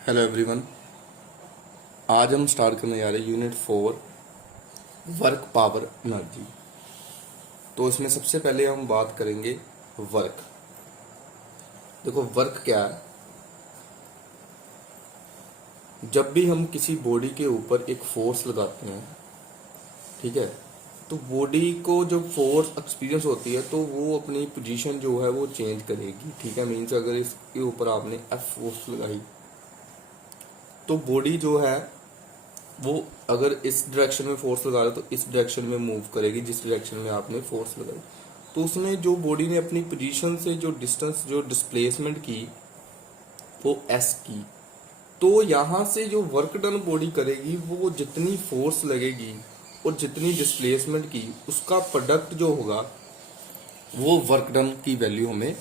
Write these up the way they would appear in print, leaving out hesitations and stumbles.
Hello everyone. आज हम start करने जा रहे हैं यूनिट 4 वर्क पावर एनर्जी। तो इसमें सबसे पहले हम बात करेंगे वर्क। देखो वर्क क्या है। जब भी हम किसी बॉडी के ऊपर एक फोर्स लगाते हैं, ठीक है, तो बॉडी को जब फोर्स एक्सपीरियंस होती है तो वो अपनी पोजीशन जो है वो चेंज करेगी। ठीक है, मीन्स अगर इसके ऊपर आपने एफ फोर्स लगाई तो बॉडी जो है वो अगर इस डायरेक्शन में फोर्स लगा रहे हो तो इस डायरेक्शन में मूव करेगी जिस डायरेक्शन में आपने फोर्स लगाई। तो उसने जो बॉडी ने अपनी पोजीशन से जो डिस्टेंस जो डिस्प्लेसमेंट की वो एस की। तो यहाँ से जो वर्क डन बॉडी करेगी वो जितनी फोर्स लगेगी और जितनी डिस्प्लेसमेंट की उसका प्रोडक्ट जो होगा वो वर्क डन की वैल्यू हमें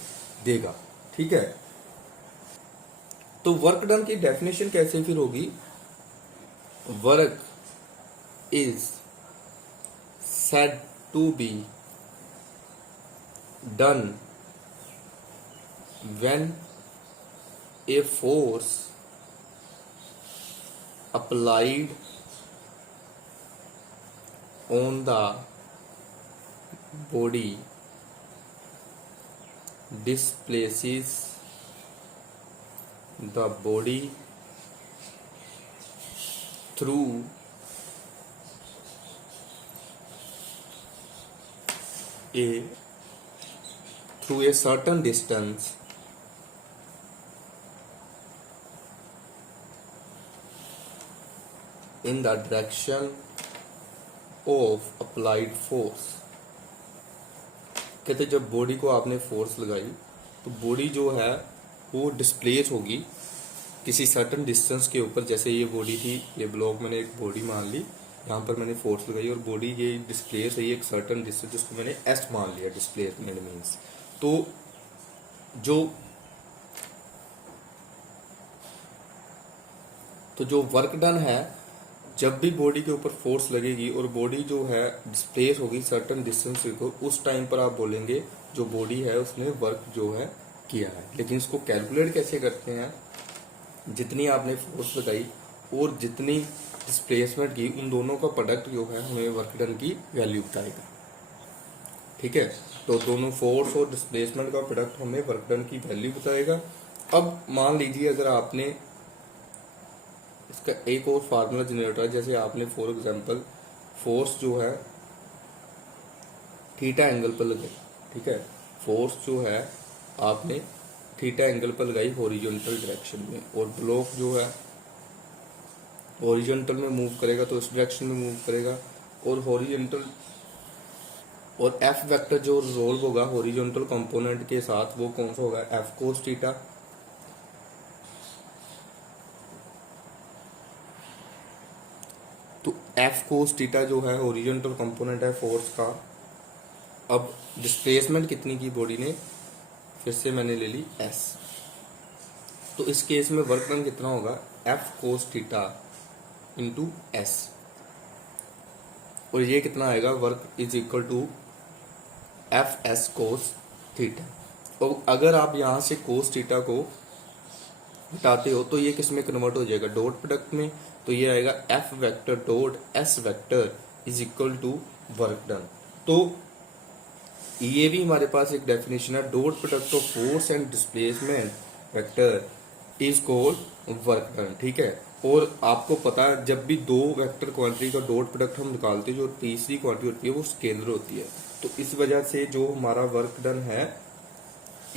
देगा। ठीक है, तो वर्क डन की डेफिनेशन कैसे फिर होगी। Work is said to be done when a force applied on the body displaces the body through a certain distance in the direction of applied force। कहते जब बॉडी को आपने फोर्स लगाई तो बॉडी जो है वो डिस्प्लेस होगी किसी सर्टन डिस्टेंस के ऊपर। जैसे ये बॉडी थी, ये ब्लॉक मैंने एक बॉडी मान ली, यहाँ पर मैंने फोर्स लगाई और बॉडी ये डिस्प्लेस है एक सर्टन डिस्टेंस जिसको मैंने एस मान लिया, डिस्प्लेसमेंट मीन्स। तो जो वर्क डन है, जब भी बॉडी के ऊपर फोर्स लगेगी और बॉडी जो है डिस्प्लेस होगी सर्टन डिस्टेंस को, उस टाइम पर आप बोलेंगे जो बॉडी है उसने वर्क जो है किया है। लेकिन इसको कैलकुलेट कैसे करते हैं, जितनी आपने फोर्स लगाई और जितनी डिस्प्लेसमेंट की उन दोनों का प्रोडक्ट जो है हमें वर्क डन की वैल्यू बताएगा। ठीक है, तो दोनों फोर्स और डिस्प्लेसमेंट का प्रोडक्ट हमें वर्क डन की वैल्यू बताएगा। अब मान लीजिए अगर आपने इसका एक और फार्मूला जनरेट है, जैसे आपने फॉर एग्जांपल फोर्स जो है थीटा एंगल पर लगाई। ठीक है, फोर्स जो है आपने थीटा एंगल पर लगाई हॉरिजॉन्टल डायरेक्शन में, और ब्लॉक जो है हॉरिजॉन्टल में मूव करेगा तो इस डायरेक्शन में मूव करेगा, और हॉरिजॉन्टल और एफ वेक्टर जो रिजोल्व होगा हॉरिजॉन्टल कंपोनेंट के साथ वो कौन सा होगा, एफ कोस थीटा। तो एफ कोस थीटा जो है हॉरिजॉन्टल कंपोनेंट है फोर्स का। अब डिस्प्लेसमेंट कितनी की बॉडी ने, फिर से मैंने ले ली एस। तो इस केस में वर्क डन कितना होगा, F cos theta into S, और ये कितना आएगा, work is equal to F S cos theta. और अगर आप यहां से कोस थीटा को हटाते हो तो ये किस में कन्वर्ट हो जाएगा, डॉट प्रोडक्ट में। तो ये आएगा F vector dot S vector is equal to work done. तो ये भी हमारे पास एक डेफिनेशन है, dot product of force and displacement vector is called work done. ठीक है, और आपको पता है जब भी दो वेक्टर क्वांटिटी का डॉट प्रोडक्ट हम निकालते हैं, जो तीसरी क्वांटिटी होती है वो स्केलर होती है। तो इस वजह से जो हमारा वर्क डन है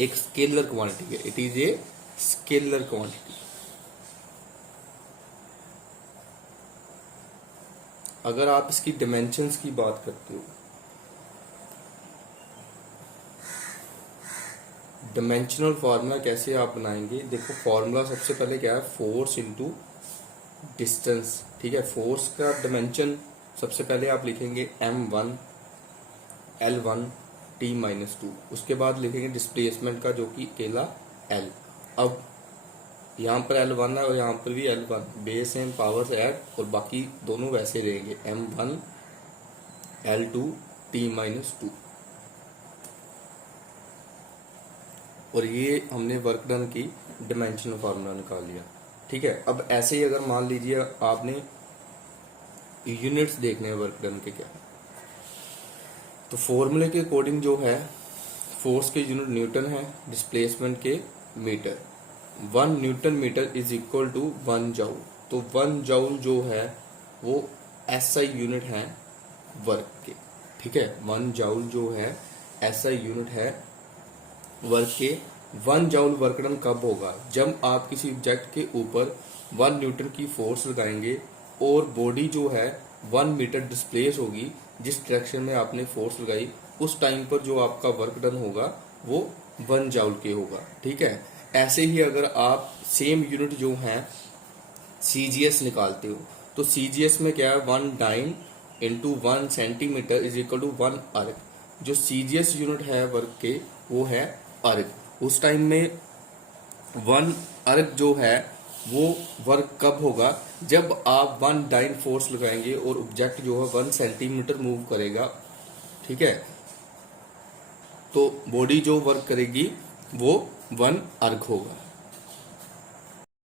एक स्केलर क्वांटिटी है, it is a scalar quantity. अगर आप इसकी डिमेंशंस की बात करते हो, डिमेंशनल फार्मूला कैसे आप बनाएंगे, देखो फॉर्मूला सबसे पहले क्या है, फोर्स इनटू डिस्टेंस। ठीक है, फोर्स का डिमेंशन सबसे पहले आप लिखेंगे m1 L1 T-2, उसके बाद लिखेंगे डिस्प्लेसमेंट का जो कि अकेला L। अब यहाँ पर L1 है और यहाँ पर भी L1, बेस एंड पावर से ऐड, और बाकी दोनों वैसे रहेंगे m1 L2 T-2। और ये हमने वर्क डन की डिमेंशनल फार्मूला निकाल लिया। ठीक है। अब ऐसे ही अगर मान लीजिए आपने यूनिट्स देखने हैं वर्क डन के क्या, तो फॉर्मूले के अकॉर्डिंग जो है फोर्स के यूनिट न्यूटन है, डिस्प्लेसमेंट के metre. 1 Nm is equal to 1 joule. तो 1 जूल जो है वो एसआई यूनिट है वर्क के, ठीक है। 1 जूल जो है एसआई यूनिट है वर्क के। 1 जूल वर्क डन कब होगा? जब आप किसी ऑब्जेक्ट के ऊपर 1 न्यूटन की फोर्स लगाएंगे और बॉडी जो है 1 मीटर डिस्प्लेस होगी, जिस डायरेक्शन में आपने फोर्स लगाई, उस टाइम पर जो आपका वर्क डन होगा वो 1 जूल के होगा, ठीक है। ऐसे ही अगर आप सेम यूनिट जो है सीजीएस निकालते हो, तो सीजीएस में क्या है, 1 dyne into 1 centimetre is equal to 1 erg. जो सीजीएस यूनिट है वर्क के वो है अर्ग। उस टाइम में 1 अर्ग जो है वो वर्क कब होगा? जब आप 1 डाइन फोर्स लगाएंगे और ऑब्जेक्ट जो है 1 सेंटीमीटर मूव करेगा, ठीक है। तो बॉडी जो वर्क करेगी वो 1 अर्ग होगा।